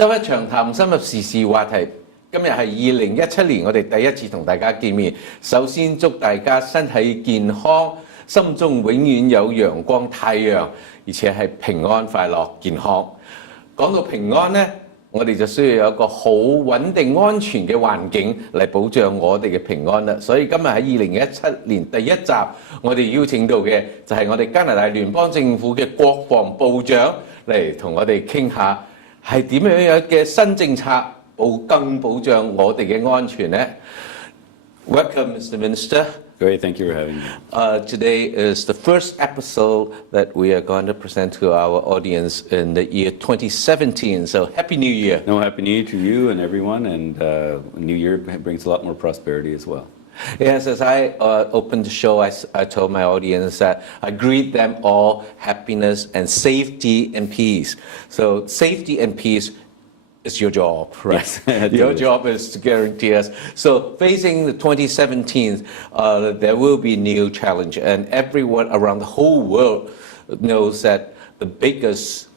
周一長談深入時事話題，今日係2017年我哋第一次同大家見面。首先祝大家身體健康，心中永遠有陽光太陽，而且係平安快樂健康。講到平安呢，我哋就需要有一個好穩定安全嘅環境嚟保障我哋嘅平安啦。所以今日喺2017年第一集，我哋邀請到嘅就係我哋加拿大聯邦政府嘅國防部長嚟同我哋傾下係點樣嘅新政策更保障我哋嘅安全呢？ Welcome, Mr. Minister. Great, thank you for having me. Today is the first episode that we are going to present to our audience in the year 2017. So, Happy New Year. No, Happy New Year to you and everyone, and New Year brings a lot more prosperity as well. Yes, as I opened the show, I told my audience that I greet them all happiness and safety and peace. So, safety and peace is your job, right? Yes, your job is to guarantee us. So facing the 2017, there will be new challenge, and everyone around the whole world knows that the biggest,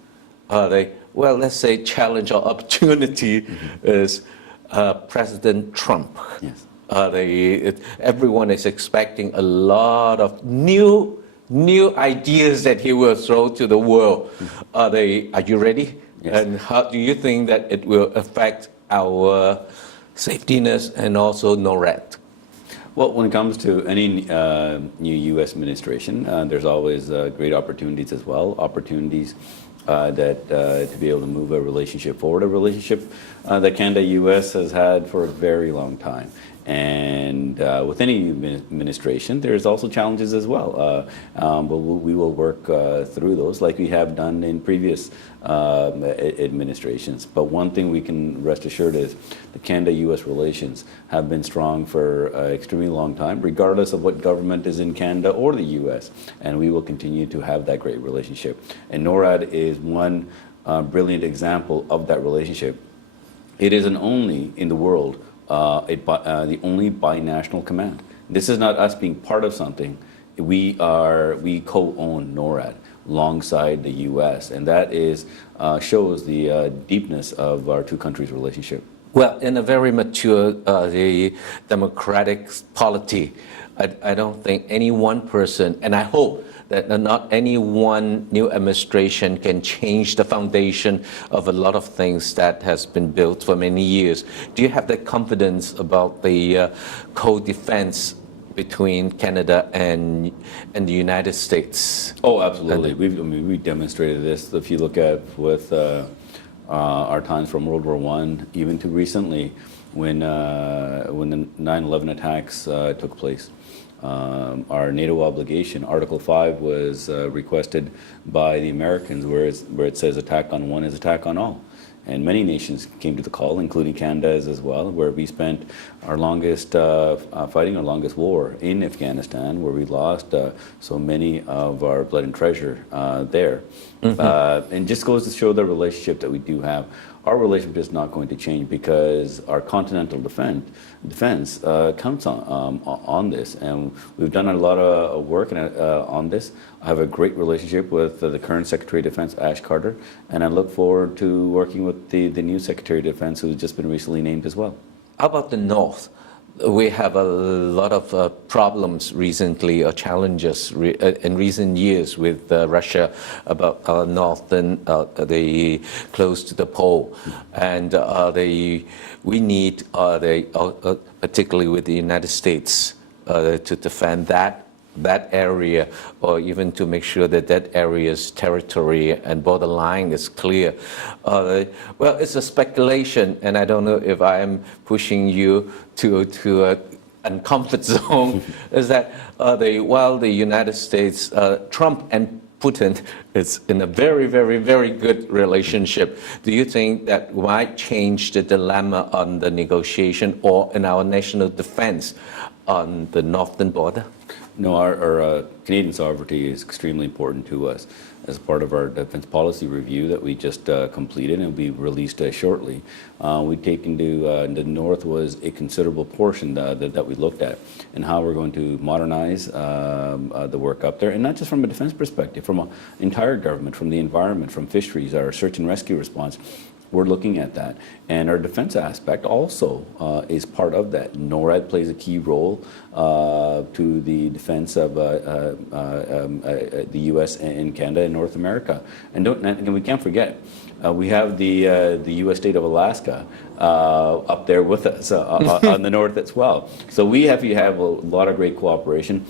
let's say challenge or opportunity is President Trump. Yes. Everyone is expecting a lot of new ideas that he will throw to the world. Are you ready? Yes. And how do you think that it will affect our safetyness and also NORAD? Well, when it comes to any new U.S. administration, there's always great opportunities as well. Opportunities to be able to move a relationship forward, a relationship that Canada-U.S. has had for a very long time. And with any administration, there's also challenges as well. But we will work through those like we have done in previous administrations. But one thing we can rest assured is the Canada-U.S. relations have been strong for an extremely long time, regardless of what government is in Canada or the U.S. And we will continue to have that great relationship. And NORAD is one brilliant example of that relationship. It is an only in the world the only binational command. This is not us being part of something. We co-own NORAD alongside the U.S., and that shows the deepness of our two countries' relationship. Well, in a very mature the democratic polity, I don't think any one person, and I hope that not any one new administration can change the foundation of a lot of things that has been built for many years. Do you have that confidence about the co-defense between Canada and the United States? Oh, absolutely. We demonstrated this. If you look at with our times from World War I, even to recently, when the 9/11 attacks took place. Our NATO obligation, Article 5, was requested by the Americans, where it says attack on one is attack on all. And many nations came to the call, including Canada as well, where we spent our longest fighting our longest war in Afghanistan, where we lost so many of our blood and treasure there. Mm-hmm. And just goes to show the relationship that we do have. Our relationship is not going to change because our continental defense counts on this, and we've done a lot of work on this. I have a great relationship with the current Secretary of Defense, Ash Carter, and I look forward to working with the new Secretary of Defense, who's just been recently named as well. How about the North? We have a lot of problems recently, or challenges in recent years with Russia about northern, close to the pole, and we need, particularly with the United States, to defend that area, or even to make sure that area's territory and borderline is clear. Well, it's a speculation, and I don't know if I am pushing you to a uncomfort zone, is that while the United States, Trump and Putin is in a very, very, very good relationship, do you think that might change the dilemma on the negotiation or in our national defense on the northern border? No, our Canadian sovereignty is extremely important to us. As part of our defense policy review that we just completed and will be released shortly, we take into the North was a considerable portion that we looked at, and how we're going to modernize the work up there, and not just from a defense perspective, from an entire government, from the environment, from fisheries, our search and rescue response. we're looking at that. And our defense aspect also is part of that. NORAD plays a key role to the defense of the U.S. and Canada and North America. And we can't forget, we have the U.S. state of Alaska up there with us on the north as well. So we have a lot of great cooperation.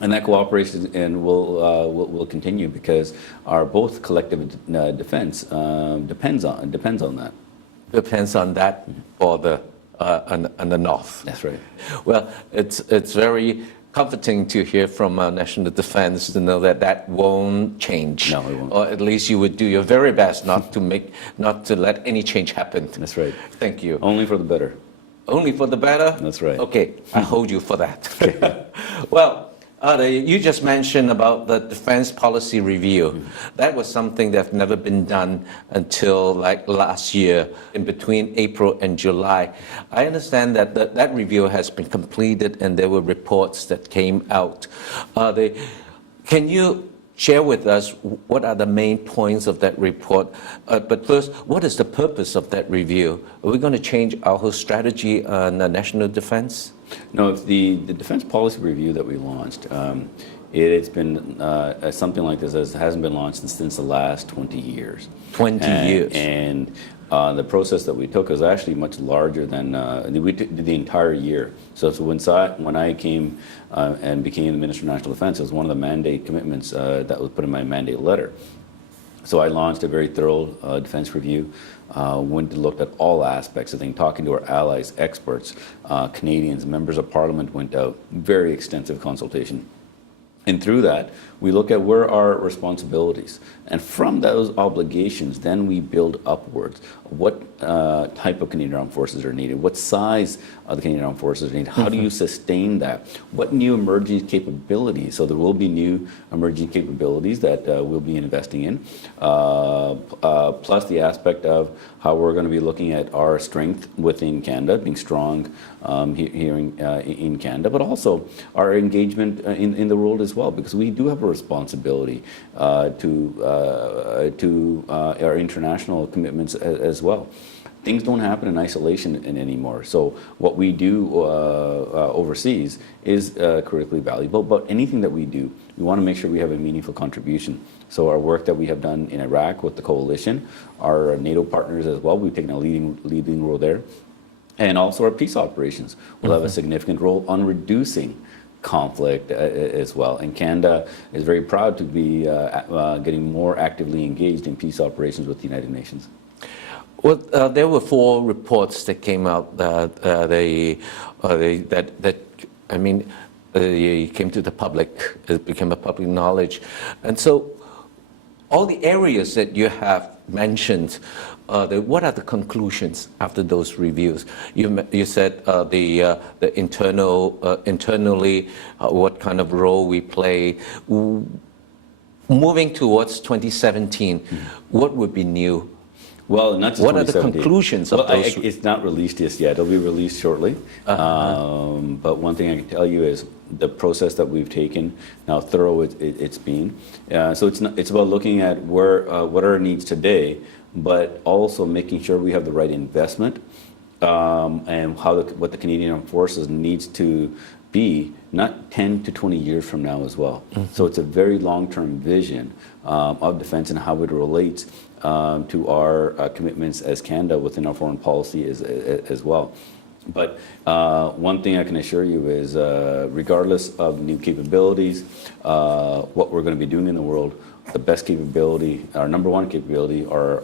And that cooperation will continue because our both collective defense depends on that. Depends on that for the on the north. That's right. Well, it's very comforting to hear from our national defense to know that that won't change. No, it won't. Or at least you would do your very best not to let any change happen. That's right. Thank you. Only for the better. Only for the better? That's right. Okay, I hold you for that. Well, you just mentioned about the defense policy review. That was something that's never been done until like last year, in between April and July. I understand that that review has been completed and there were reports that came out. Can you share with us what are the main points of that report? But first, what is the purpose of that review? Are we going to change our whole strategy on national defense? No, it's the defense policy review that we launched. It's been something like this hasn't been launched since the last 20 years. 20 years. And the process that we took was actually much larger than we did the entire year. So when I came and became the Minister of National Defense, it was one of the mandate commitments that was put in my mandate letter. So I launched a very thorough defense review. Went and looked at all aspects of things, talking to our allies, experts, Canadians, members of Parliament went out, very extensive consultation. And through that, we look at where our responsibilities. And from those obligations, then we build upwards. What type of Canadian Armed Forces are needed? What size of the Canadian Armed Forces are needed? How do you sustain that? What new emerging capabilities? So there will be new emerging capabilities that we'll be investing in, plus the aspect of how we're going to be looking at our strength within Canada, being strong here in Canada, but also our engagement in the world as well, because we do have a responsibility to our international commitments as well. Things don't happen in isolation anymore. So what we do overseas is critically valuable, but anything that we do, we want to make sure we have a meaningful contribution. So our work that we have done in Iraq with the coalition, our NATO partners as well, we've taken a leading role there. And also our peace operations will have a significant role on reducing conflict as well. And Canada is very proud to be getting more actively engaged in peace operations with the United Nations. Well, there were 4 reports that came out that came to the public. It became a public knowledge, and so all the areas that you have mentioned, what are the conclusions after those reviews? You said the internally what kind of role we play. Moving towards 2017, what would be new? Well, not just what are the conclusions of those? It's not released just yet. It'll be released shortly. But one thing I can tell you is the process that we've taken, how thorough it's been. So it's about looking at what are our needs today, but also making sure we have the right investment and what the Canadian Armed Forces needs to be, not 10 to 20 years from now as well. So it's a very long-term vision of defense and how it relates to our commitments as Canada within our foreign policy as well. But one thing I can assure you is regardless of new capabilities, what we're going to be doing in the world, the best capability, our number one capability are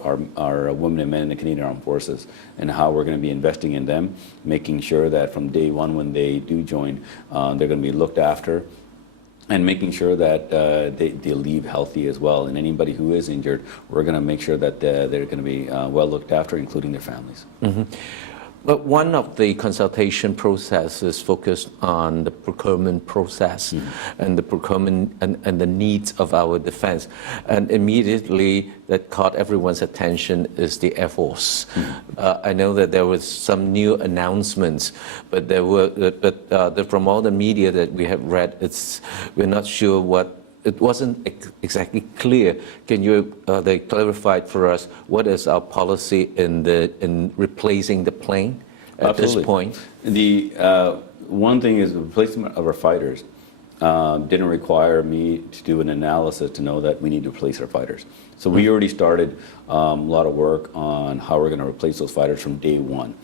women and men in the Canadian Armed Forces, and how we're going to be investing in them, making sure that from day one when they do join, they're going to be looked after, and making sure that they leave healthy as well. And anybody who is injured, we're going to make sure that they're going to be well looked after, including their families. But one of the consultation processes focused on the procurement process and the procurement and the needs of our defense. And immediately that caught everyone's attention is the Air Force. I know that there was some new announcements, but from all the media that we have read, we're not sure what it wasn't exactly clear. Can you they clarified for us what is our policy in replacing the plane at Absolutely. this point? The one thing is the replacement of our fighters didn't require me to do an analysis to know that we need to replace our fighters. So we already started a lot of work on how we're going to replace those fighters from day one.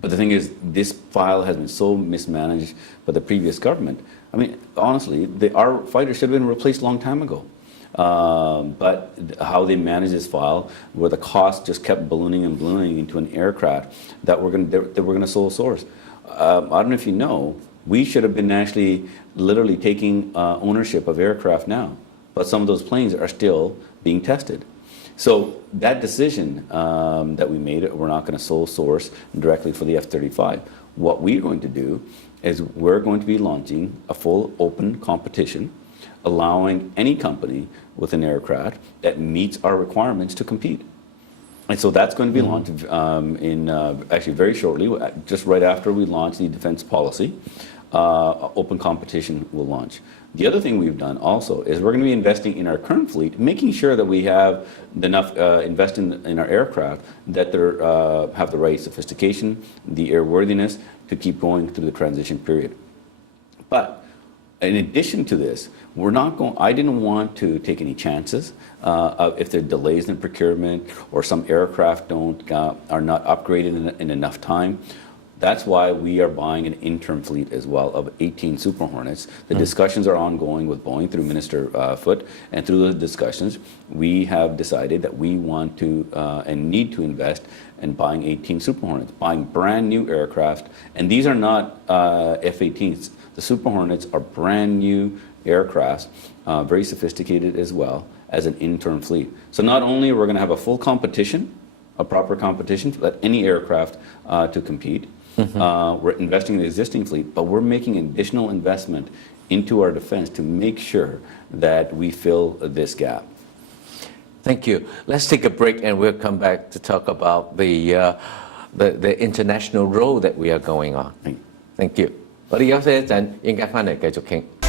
But the thing is, this file has been so mismanaged by the previous government. I mean, honestly, our fighters should have been replaced a long time ago. But how they managed this file, where the cost just kept ballooning and ballooning into an aircraft that we're going to sole source. I don't know if you know, we should have been actually literally taking ownership of aircraft now, but some of those planes are still being tested. So that decision that we made, we're not going to sole source directly for the F-35. What we're going to do is we're going to be launching a full open competition, allowing any company with an aircraft that meets our requirements to compete. And so that's going to be launched actually very shortly, just right after we launch the defense policy. Open competition will launch. The other thing we've done also is we're going to be investing in our current fleet, making sure that we have enough invest in our aircraft that they have the right sophistication, the airworthiness to keep going through the transition period. But in addition to this, I didn't want to take any chances if there are delays in procurement or some aircraft are not upgraded in enough time. That's why we are buying an interim fleet as well of 18 Super Hornets. The discussions are ongoing with Boeing through Minister Foote, and through those discussions, we have decided that we want to and need to invest in buying 18 Super Hornets, buying brand new aircraft. And these are not F-18s. The Super Hornets are brand new aircraft, very sophisticated as well, as an interim fleet. So not only are we going to have a full competition, a proper competition for any aircraft to compete, we're investing in the existing fleet, but we're making additional investment into our defense to make sure that we fill this gap. Thank you. Let's take a break and we'll come back to talk about the international role that we are going on. Thank you. 我哋休息一陣，應該翻嚟繼續傾。